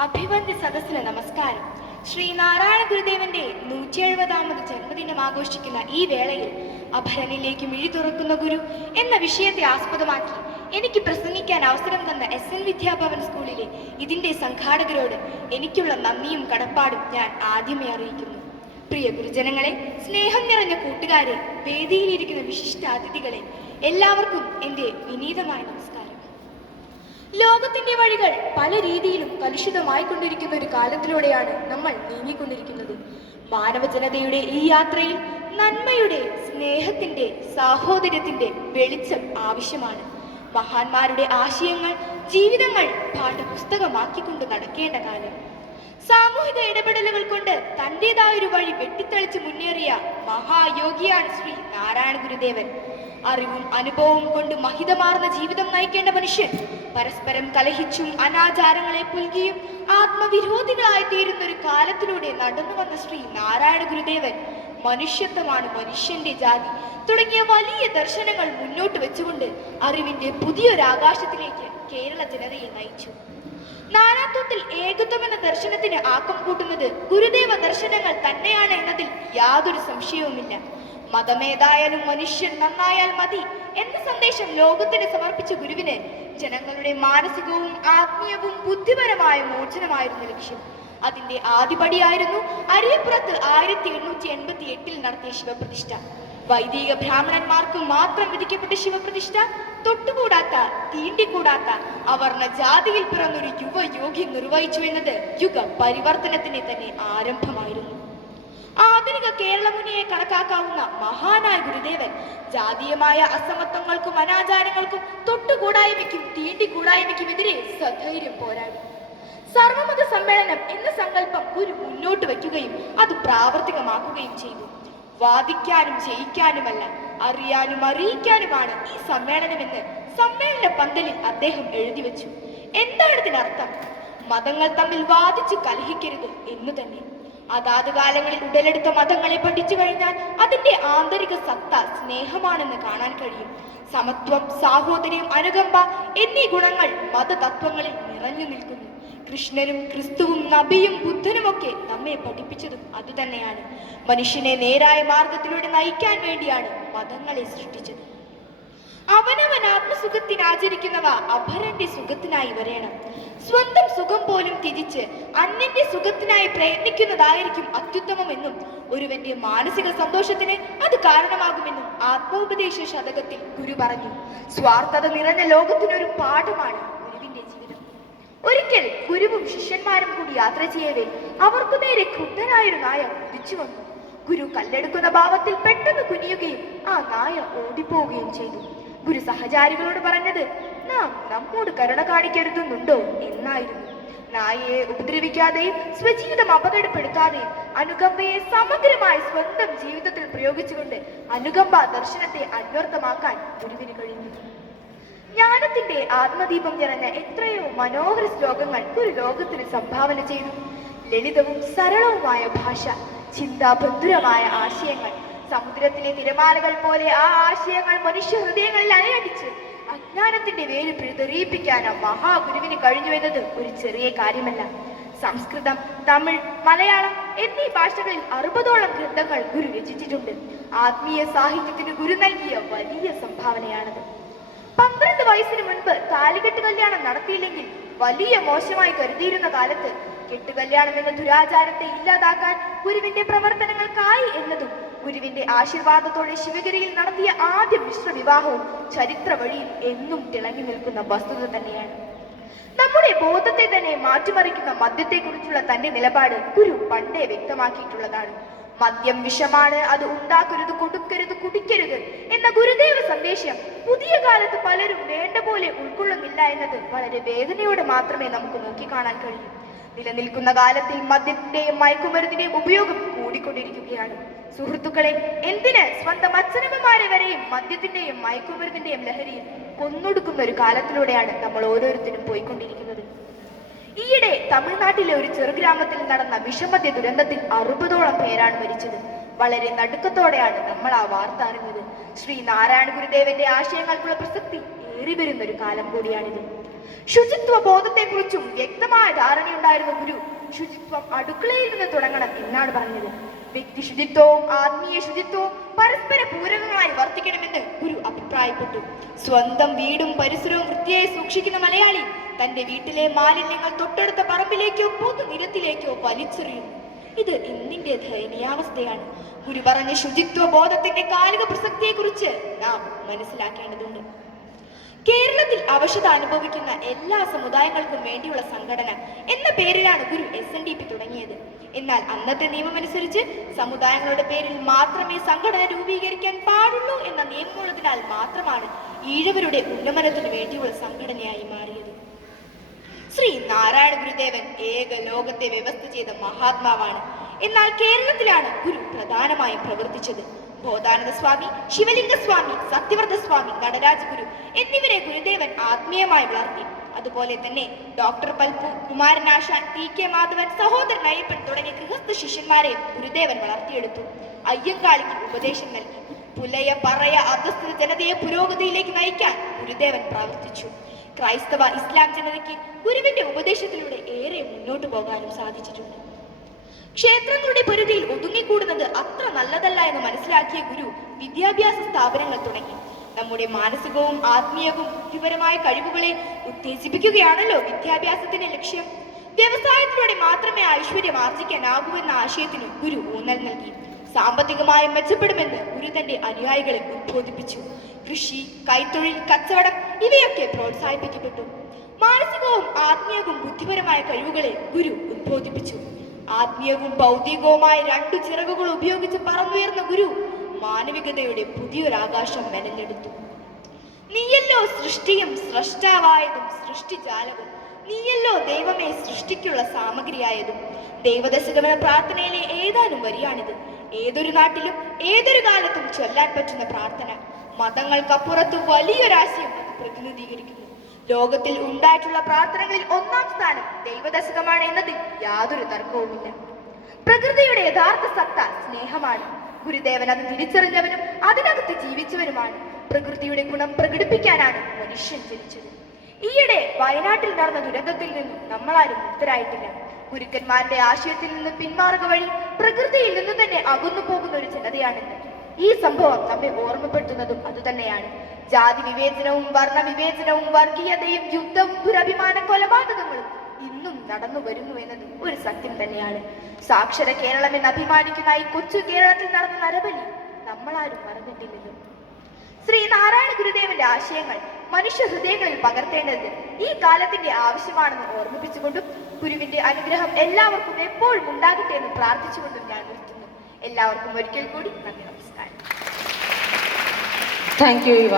അഭിവന്ദ്യ സദസ്സിന് നമസ്കാരം. ശ്രീനാരായണ ഗുരുദേവന്റെ 170ാമത് ജന്മദിനം ആഘോഷിക്കുന്ന ഈ വേളയിൽ അഭരനിലേക്ക് മിഴി തുറക്കുന്ന ഗുരു എന്ന വിഷയത്തെ ആസ്പദമാക്കി എനിക്ക് പ്രസംഗിക്കാൻ അവസരം തന്ന SN വിദ്യാഭവൻ സ്കൂളിലെ ഇതിന്റെ സംഘാടകരോട് എനിക്കുള്ള നന്ദിയും കടപ്പാടും ഞാൻ ആദ്യമേ അറിയിക്കുന്നു. പ്രിയ ഗുരുജനങ്ങളെ, സ്നേഹം നിറഞ്ഞ കൂട്ടുകാരെ, വേദിയിലിരിക്കുന്ന വിശിഷ്ട അതിഥികളെ, എല്ലാവർക്കും എൻ്റെ വിനീതമായ നമസ്കാരം. ലോകത്തിന്റെ വഴികൾ പല രീതിയിലും കലുഷിതമായി കൊണ്ടിരിക്കുന്ന ഒരു കാലത്തിലൂടെയാണ് നമ്മൾ നീങ്ങിക്കൊണ്ടിരിക്കുന്നത്. മാനവ ജനതയുടെ ഈ യാത്രയിൽ നന്മയുടെ, സ്നേഹത്തിന്റെ, സാഹോദര്യത്തിന്റെ വെളിച്ചം ആവശ്യമാണ്. മഹാന്മാരുടെ ആശയങ്ങൾ, ജീവിതങ്ങൾ പാഠപുസ്തകമാക്കിക്കൊണ്ട് നടക്കേണ്ട കാലം. സാമൂഹിക ഇടപെടലുകൾ കൊണ്ട് തന്റേതായൊരു വഴി വെട്ടിത്തെളിച്ച് മുന്നേറിയ മഹായോഗിയാണ് ശ്രീ നാരായണ ഗുരുദേവൻ. അറിവും അനുഭവവും കൊണ്ട് മഹിതമാർന്ന ജീവിതം നയിക്കേണ്ട മനുഷ്യൻ പരസ്പരം കലഹിച്ചും അനാചാരങ്ങളെ പുൽകിയും ആത്മവിരോധികളായി തീരുന്ന ഒരു കാലത്തിലൂടെ നടന്നു വന്ന ശ്രീ നാരായണ ഗുരുദേവൻ മനുഷ്യത്വമാണ് മനുഷ്യന്റെ ജാതി തുടങ്ങിയ വലിയ ദർശനങ്ങൾ മുന്നോട്ട് വെച്ചുകൊണ്ട് അറിവിന്റെ പുതിയൊരാകാശത്തിലേക്ക് കേരള ജനതയെ നയിച്ചു. നാനാത്വത്തിൽ ഏകത്വം എന്ന ദർശനത്തിന് ആക്കം കൂട്ടുന്നത് ഗുരുദേവ ദർശനങ്ങൾ തന്നെയാണ് എന്നതിൽ യാതൊരു സംശയവുമില്ല. മതമേതായാലും മനുഷ്യൻ നന്നായാൽ മതി എന്ന സന്ദേശം ലോകത്തിന് സമർപ്പിച്ച ഗുരുവിന് ജനങ്ങളുടെ മാനസികവും ആത്മീയവും ബുദ്ധിപരമായ മോചനമായിരുന്നു ലക്ഷ്യം. അതിന്റെ ആദ്യപടിയായിരുന്നു അരിയപ്പുറത്ത് 1888 നടത്തിയ ശിവപ്രതിഷ്ഠ. വൈദിക ബ്രാഹ്മണന്മാർക്ക് മാത്രം വിധിക്കപ്പെട്ട ശിവപ്രതിഷ്ഠ തൊട്ടുകൂടാത്ത, തീണ്ടിക്കൂടാത്ത അവർണ ജാതിയിൽ പിറന്നൊരു യുവയോഗി നിർവഹിച്ചു എന്നത് യുഗ പരിവർത്തനത്തിന് തന്നെ ആരംഭമായിരുന്നു. ആധുനിക കേരള മുനിയെ കണക്കാക്കാവുന്ന മഹാനായ ഗുരുദേവൻ ജാതീയമായ അസമത്വങ്ങൾക്കും അനാചാരങ്ങൾക്കും തൊട്ടുകൂടായ്മയ്ക്കും തീണ്ടിക്കൂടായ്മയ്ക്കുമെതിരെ സധൈര്യം പോരാടി. സർവമത സമ്മേളനം എന്ന സങ്കല്പം ഗുരു മുന്നോട്ട് വയ്ക്കുകയും അത് പ്രാവർത്തികമാക്കുകയും ചെയ്തു. വാദിക്കാനും ജയിക്കാനുമല്ല, അറിയാനും അറിയിക്കാനുമാണ് ഈ സമ്മേളനമെന്ന് സമ്മേളന പന്തലിൽ അദ്ദേഹം എഴുതി വെച്ചു. എന്താണ് ഇതിനർത്ഥം? മതങ്ങൾ തമ്മിൽ വാദിച്ചു കലഹിക്കരുത് എന്നു തന്നെ. അതാത് കാലങ്ങളിൽ ഉടലെടുത്ത മതങ്ങളെ പഠിച്ചു കഴിഞ്ഞാൽ അതിന്റെ ആന്തരിക സത്ത സ്നേഹമാണെന്ന് കാണാൻ കഴിയും. സമത്വം, സാഹോദര്യം, അനുകമ്പ എന്നീ ഗുണങ്ങൾ മതതത്വങ്ങളിൽ നിറഞ്ഞു നിൽക്കുന്നു. കൃഷ്ണനും ക്രിസ്തുവും നബിയും ബുദ്ധനുമൊക്കെ നമ്മെ പഠിപ്പിച്ചതും അതുതന്നെയാണ്. മനുഷ്യനെ നേരായ മാർഗത്തിലൂടെ നയിക്കാൻ വേണ്ടിയാണ് മതങ്ങളെ സൃഷ്ടിച്ചത്. അവനവൻ ആത്മസുഖത്തിനാചരിക്കുന്നവ അപരന്റെ സുഖത്തിനായി വരേണം. സ്വന്തം സുഖം പോലും ത്യജിച്ച് അന്യന്റെ സുഖത്തിനായി പ്രയത്നിക്കുന്നതായിരിക്കും അത്യുത്തമമെന്നും ഒരുവന്റെ മാനസിക സന്തോഷത്തിന് അത് കാരണമാകുമെന്നും ആത്മോപദേശ ശതകത്തിൽ ഗുരു പറഞ്ഞു. സ്വാർത്ഥത നിറഞ്ഞ ലോകത്തിനൊരു പാഠമാണ് ഗുരുവിന്റെ ജീവിതം. ഒരിക്കൽ ഗുരുവും ശിഷ്യന്മാരും കൂടി യാത്ര ചെയ്യവേ അവർക്കു നേരെ ക്രുദ്ധനായൊരു നായ കുതിച്ചു വന്നു. ഗുരു കല്ലെടുക്കുന്ന ഭാവത്തിൽ പെട്ടെന്ന് കുനിയുകയും ആ നായ ഓടിപ്പോവുകയും ചെയ്തു. ഗുരു സഹചാരികളോട് പറഞ്ഞത് നാം നമ്മോട് കരുണ കാണിക്കരുതുന്നുണ്ടോ എന്നായിരുന്നു. നായയെ ഉപദ്രവിക്കാതെയും സ്വജീവിതം അപകടപ്പെടുത്താതെയും അനുകമ്പയെ സമഗ്രമായി സ്വന്തം ജീവിതത്തിൽ പ്രയോഗിച്ചുകൊണ്ട് അനുകമ്പ ദർശനത്തെ അന്വർത്ഥമാക്കാൻ ഗുരുവിന് കഴിഞ്ഞു. ജ്ഞാനത്തിന്റെ ആത്മദീപം നിറഞ്ഞ എത്രയോ മനോഹര ശ്ലോകങ്ങൾ ഗുരു ലോകത്തിന് സംഭാവന ചെയ്തു. ലളിതവും സരളവുമായ ഭാഷ, ചിന്താബന്ധുരമായ ആശയങ്ങൾ, സമുദ്രത്തിലെ തിരമാലകൾ പോലെ ആ ആശയങ്ങൾ മനുഷ്യ ഹൃദയങ്ങളിൽ അലയടിച്ച് അജ്ഞാനത്തിന്റെ വേര് പിഴുതെറിയിപ്പിക്കാൻ ആ മഹാഗുരുവിന് കഴിഞ്ഞു എന്നത് ഒരു ചെറിയ കാര്യമല്ല. സംസ്കൃതം, തമിഴ്, മലയാളം എന്നീ ഭാഷകളിൽ 60ഓളം ഗ്രന്ഥങ്ങൾ ഗുരു രചിച്ചിട്ടുണ്ട്. ആത്മീയ സാഹിത്യത്തിന് ഗുരു നൽകിയ വലിയ സംഭാവനയാണത്. 12 വയസ്സിന് മുൻപ് താലികെട്ട് കല്യാണം നടത്തിയില്ലെങ്കിൽ വലിയ മോശമായി കരുതിയിരുന്ന കാലത്ത് കെട്ടുകല്യാണം എന്ന ദുരാചാരത്തെ ഇല്ലാതാക്കാൻ ഗുരുവിന്റെ പ്രവർത്തനങ്ങൾക്കായി എന്നതും ഗുരുവിന്റെ ആശീർവാദത്തോടെ ശിവഗിരിയിൽ നടത്തിയ ആദ്യ മിശ്ര വിവാഹവും ചരിത്ര വഴിയിൽ എന്നും തിളങ്ങി നിൽക്കുന്ന വസ്തുത തന്നെയാണ്. നമ്മുടെ ബോധത്തെ തന്നെ മാറ്റിമറിക്കുന്ന മദ്യത്തെക്കുറിച്ചുള്ള തന്റെ നിലപാട് ഗുരു പണ്ടേ വ്യക്തമാക്കിയിട്ടുള്ളതാണ്. മദ്യം വിഷമാണ്, അത് ഉണ്ടാക്കരുത്, കൊടുക്കരുത്, കുടിക്കരുത് എന്ന ഗുരുദേവ സന്ദേശം പുതിയ കാലത്ത് പലരും വേണ്ട പോലെ ഉൾക്കൊള്ളുന്നില്ല എന്നത് വളരെ വേദനയോടെ മാത്രമേ നമുക്ക് നോക്കിക്കാണാൻ കഴിയൂ. നിലനിൽക്കുന്ന കാലത്തിൽ മദ്യത്തിന്റെയും മയക്കുമരുന്നിന്റെയും ഉപയോഗം കൂടിക്കൊണ്ടിരിക്കുകയാണ്. സുഹൃത്തുക്കളെ, എന്തിന് സ്വന്തം അച്ഛനമ്മമാരെ വരെയും മദ്യത്തിന്റെയും മയക്കുമരുന്നിന്റെയും ലഹരിയിൽ കൊന്നൊടുക്കുന്ന ഒരു കാലത്തിലൂടെയാണ് നമ്മൾ ഓരോരുത്തരും പോയിക്കൊണ്ടിരിക്കുന്നത്. ഈയിടെ തമിഴ്നാട്ടിലെ ഒരു ചെറുഗ്രാമത്തിൽ നടന്ന വിഷമദ്യ ദുരന്തത്തിൽ 60ഓളം പേരാണ് മരിച്ചത്. വളരെ നടുക്കത്തോടെയാണ് നമ്മൾ ആ വാർത്ത അറിഞ്ഞത്. ശ്രീ നാരായണ ഗുരുദേവന്റെ ആശയങ്ങൾക്കുള്ള പ്രസക്തി ഏറി വരുന്നൊരു കാലം കൂടിയാണിത്. ശുചിത്വ ബോധത്തെക്കുറിച്ചും വ്യക്തമായ ധാരണയുണ്ടായി കാലത്തായിരുന്നു ഗുരു ശുചിത്വം അടുക്കളയിൽ നിന്ന് തുടങ്ങണം എന്നാണ് പറഞ്ഞത്. വ്യക്തി ശുചിത്വവും ആത്മീയ ശുചിത്വവും പരസ്പര പൂരകങ്ങളായി വർത്തിക്കണമെന്ന് ഗുരു അഭിപ്രായപ്പെട്ടു. സ്വന്തം വീടും പരിസരവും വൃത്തിയായി സൂക്ഷിക്കുന്ന മലയാളി തന്റെ വീട്ടിലെ മാലിന്യങ്ങൾ തൊട്ടടുത്ത പറമ്പിലേക്കോ പൊതുനിരത്തിലേക്കോ വലിച്ചെറിയുന്നു. ഇത് ഇന്നിന്റെ ദയനീയാവസ്ഥയാണ്. ഗുരു പറഞ്ഞ ശുചിത്വ ബോധത്തിന്റെ കാലിക പ്രസക്തിയെക്കുറിച്ച് നാം മനസ്സിലാക്കേണ്ടതുണ്ട്. കേരളത്തിൽ അവശത അനുഭവിക്കുന്ന എല്ലാ സമുദായങ്ങൾക്കും വേണ്ടിയുള്ള സംഘടന എന്ന പേരിലാണ് ഗുരു SNDP തുടങ്ങിയത്. എന്നാൽ അന്നത്തെ നിയമമനുസരിച്ച് സമുദായങ്ങളുടെ പേരിൽ മാത്രമേ സംഘടന രൂപീകരിക്കാൻ പാടുള്ളൂ എന്ന നിയമമുള്ളതിനാൽ മാത്രമാണ് ഈഴവരുടെ ഉന്നമനത്തിനു വേണ്ടിയുള്ള സംഘടനയായി മാറിയത്. ശ്രീ നാരായണ ഗുരുദേവൻ ഏക ലോകത്തെ വ്യവസ്ഥ ചെയ്ത മഹാത്മാവാണ്. എന്നാൽ കേരളത്തിലാണ് ഗുരു പ്രധാനമായും പ്രവർത്തിച്ചത്. ബോധാനന്ദ സ്വാമി, ശിവലിംഗ സ്വാമി, സത്യവ്രത സ്വാമി, നടരാജ ഗുരു എന്നിവരെ ഗുരുദേവൻ ആത്മീയമായി വളർത്തി. അതുപോലെ തന്നെ ഡോക്ടർ പൽപ്പു, കുമാരനാശാൻ, TK മാധവൻ, സഹോദരൻ അയ്യപ്പൻ തുടങ്ങിയ ഗൃഹസ്ഥ ശിഷ്യന്മാരെ ഗുരുദേവൻ വളർത്തിയെടുത്തു. അയ്യങ്കാളിക്ക് ഉപദേശം നൽകി. പുലയ പറയ അധസ്ഥിത ജനതയെ പുരോഗതിയിലേക്ക് നയിക്കാൻ ഗുരുദേവൻ പ്രവർത്തിച്ചു. ക്രൈസ്തവ ഇസ്ലാം ജനതയ്ക്ക് ഗുരുവിന്റെ ഉപദേശത്തിലൂടെ ഏറെ മുന്നോട്ട് പോകാനും സാധിച്ചിട്ടുണ്ട്. ക്ഷേത്രങ്ങളുടെ പരിധിയിൽ ഒതുങ്ങിക്കൂടുന്നത് അത്ര നല്ലതല്ല എന്ന് മനസ്സിലാക്കിയ ഗുരു വിദ്യാഭ്യാസ സ്ഥാപനങ്ങൾ തുടങ്ങി. നമ്മുടെ മാനസികവും ആത്മീയവും ബുദ്ധിപരമായ കഴിവുകളെ ഉത്തേജിപ്പിക്കുകയാണല്ലോ വിദ്യാഭ്യാസത്തിന്റെ ലക്ഷ്യം. വ്യവസായത്തിലൂടെ മാത്രമേ ഐശ്വര്യം ആർജിക്കാനാകൂ എന്ന ആശയത്തിന് ഗുരു ഊന്നൽ നൽകി. സാമ്പത്തികമായി മെച്ചപ്പെടുമെന്ന് ഗുരു തന്റെ അനുയായികളെ ഉദ്ബോധിപ്പിച്ചു. കൃഷി, കൈത്തൊഴിൽ, കച്ചവടം ഇവയൊക്കെ പ്രോത്സാഹിപ്പിക്കപ്പെട്ടു. മാനസികവും ആത്മീയവും ബുദ്ധിപരമായ കഴിവുകളെ ഗുരു ഉദ്ബോധിപ്പിച്ചു. ആത്മീയവും ഭൗതികവുമായ രണ്ടു ചിറകുകൾ ഉപയോഗിച്ച് പറന്നുയർന്ന ഗുരു മാനവികതയുടെ പുതിയൊരാകാശം മെനഞ്ഞെടുത്തു. നീയല്ലോ സൃഷ്ടിയും സ്രഷ്ടാവായതും സൃഷ്ടിജാലവും, നീയല്ലോ ദൈവമേ സൃഷ്ടിക്കുള്ള സാമഗ്രിയായതും. ദൈവദശഗമന പ്രാർത്ഥനയിലെ ഏതാനും വരിയാണിത്. ഏതൊരു നാട്ടിലും ഏതൊരു കാലത്തും ചൊല്ലാൻ പറ്റുന്ന പ്രാർത്ഥന. മതങ്ങൾക്കപ്പുറത്ത് വലിയൊരാശയം അത് പ്രതിനിധീകരിക്കുന്നു. ലോകത്തിൽ ഉണ്ടായിട്ടുള്ള പ്രാർത്ഥനകളിൽ ഒന്നാം സ്ഥാനം ദൈവദശകമാണ് എന്നതിൽ യാതൊരു തർക്കവുമില്ല. പ്രകൃതിയുടെ യഥാർത്ഥ സത്ത സ്നേഹമാണ്. ഗുരുദേവൻ അത് തിരിച്ചറിഞ്ഞവനും അതിനകത്ത് ജീവിച്ചവനുമാണ്. പ്രകൃതിയുടെ ഗുണം പ്രകടിപ്പിക്കാനാണ് മനുഷ്യൻ ജനിച്ചത്. ഈയിടെ വയനാട്ടിൽ നടന്ന ദുരന്തത്തിൽ നിന്നും നമ്മളാരും മുക്തരായിട്ടില്ല. ഗുരുക്കന്മാരുടെ ആശയത്തിൽ നിന്ന് പിന്മാറുക വഴി പ്രകൃതിയിൽ നിന്ന് തന്നെ അകന്നു പോകുന്ന ഒരു ജനതയാണെന്ന് ഈ സംഭവം നമ്മെ ഓർമ്മപ്പെടുത്തുന്നതും അതുതന്നെയാണ്. ജാതി വിവേചനവും വർണ്ണ വിവേചനവും വർഗീയതയും യുദ്ധവും ദുരഭിമാന കൊലപാതകങ്ങളും ഇന്നും നടന്നു വരുന്നു എന്നത് ഒരു സത്യം തന്നെയാണ്. സാക്ഷര കേരളം എന്ന് അഭിമാനിക്കുന്ന ഈ കൊച്ചു കേരളത്തിൽ നടന്ന നരബലി നമ്മളാരും മറന്നിട്ടില്ലല്ലോ. ശ്രീ നാരായണ ഗുരുദേവന്റെ ആശയങ്ങൾ മനുഷ്യ ഹൃദയങ്ങളിൽ പകർത്തേണ്ടത് ഈ കാലത്തിന്റെ ആവശ്യമാണെന്ന് ഓർമ്മിപ്പിച്ചുകൊണ്ടും ഗുരുവിന്റെ അനുഗ്രഹം എല്ലാവർക്കും എപ്പോഴും ഉണ്ടാകട്ടെ എന്ന് പ്രാർത്ഥിച്ചുകൊണ്ടും ഞാൻ നിർത്തുന്നു. എല്ലാവർക്കും ഒരിക്കൽ കൂടി നന്ദി, നമസ്കാരം. താങ്ക് യു ഇവ.